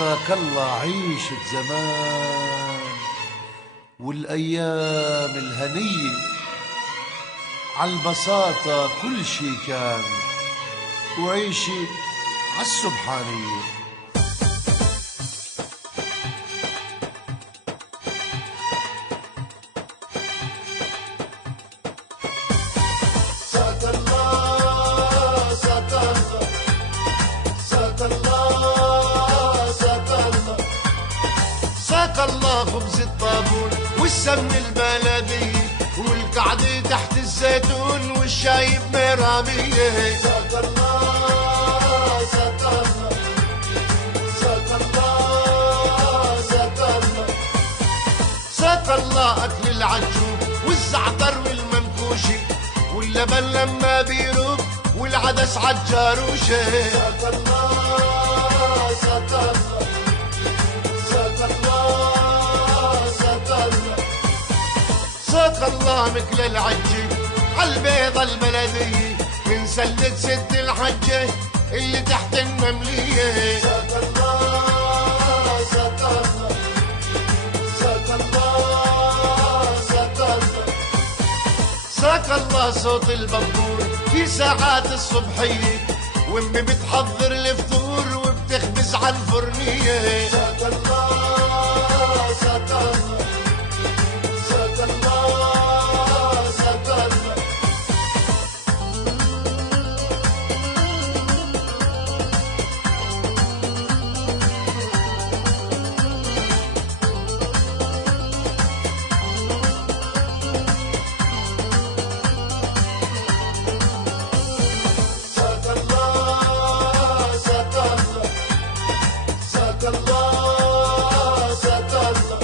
عساك الله عيشة زمان والأيام الهنية عالبساطة كل شي كان وعيشي عالسبحانية. ساق الله ساق الله ساق الله ساق الله ساق الله خبز الطابون والسمن البلدي والقعدة تحت الزيتون والشاي بمرامية. ساق الله ساق الله ساق الله ساق الله ساق الله أكل العجوب والزعتر والمنكوشي واللبن لما بيروب والعدس عالجاروشة. ساق الله ساق الله ساق الله ساق الله ساق الله مثل العجة عالبيضة البلدية من سلة ست الحجة اللي تحت النملية. ساق الله ساق الله ساق الله ساق الله ساق الله صوت البابور في ساعات الصبحية وامي بتحضر الفطور وبتخبز عالفرنية. ساق الله ساق الله ساق الله ساق الله ساق الله ساق الله ساق الله ساق الله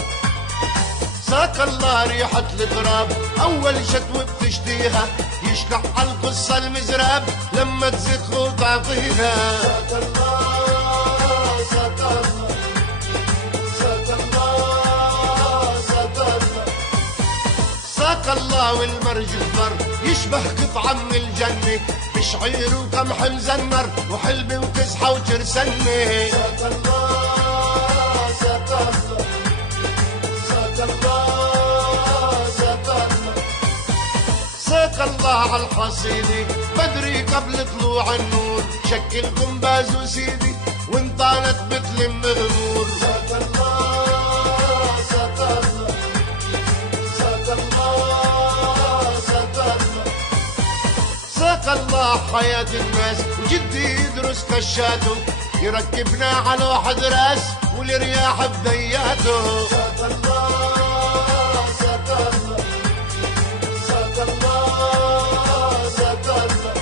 ساق الله ريحة التراب أول شتوة بتشتيها يشكح عالقصة المزراب لما تزيد خوط عطيها. ساق الله ساق الله ساق الله ساق الله ساق الله والمرج الضر يشبه قطعة من الجنة بشعير وقمح مزنر وحلبة وكزحة وجرسنة. ساق الله ساق الله ساق الله ساق الله ساق الله عالحصيدة بدري قبل طلوع النور شكل قنباز وسيدي وانطالت مثل المغمور. ساق الله ساق الله ساق الله ساق الله ساق الله حياة الناس وجدي يدرس كشاته يركبنا على واحد راس والرياح بدياته. ساق الله ساق الله ساق الله ساق الله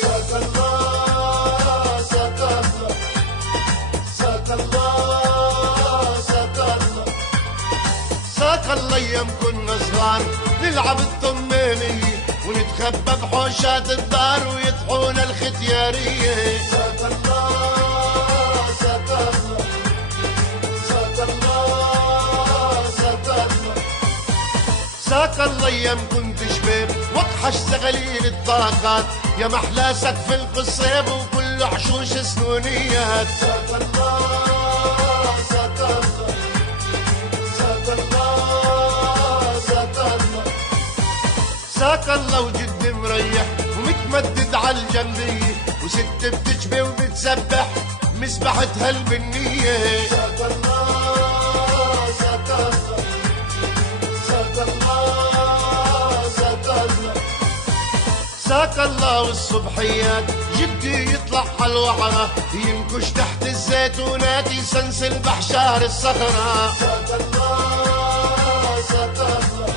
ساق الله ساق الله ساق الله ساق الله ساق الله ايام كنا صغار نلعب الطمانية ونتخبى بحوشات الدار ويطحونا الختيارية. ساق الله ساق الله ساق الله ساق الله ساق الله ايام كنت شباب واقحش زغليل الطاقات يا محلى سقف القصيب وكل حشوش سنونيات. ساق الله ساق الله ساق الله ساق الله ساق الله وجد مريح ومتمدد عالجنبية وست بتجبي وبتسبح مسبحتها البنية. ساق الله ساق الله ساق الله ساق الله ساق الله والصبحيات جدي يطلع عالوعرة ينكش تحت الزيتونات يسنسل بحشار الصخرة. ساق الله ساق الله